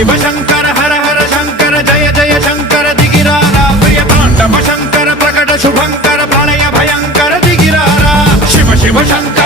शिव शंकर हर हर शंकर जय जय शंकर दिगिरारा प्रिय तांडव शंकर प्रकट शुभंकर प्रलय भयंकर दिगिरारा शिव शिव शंकर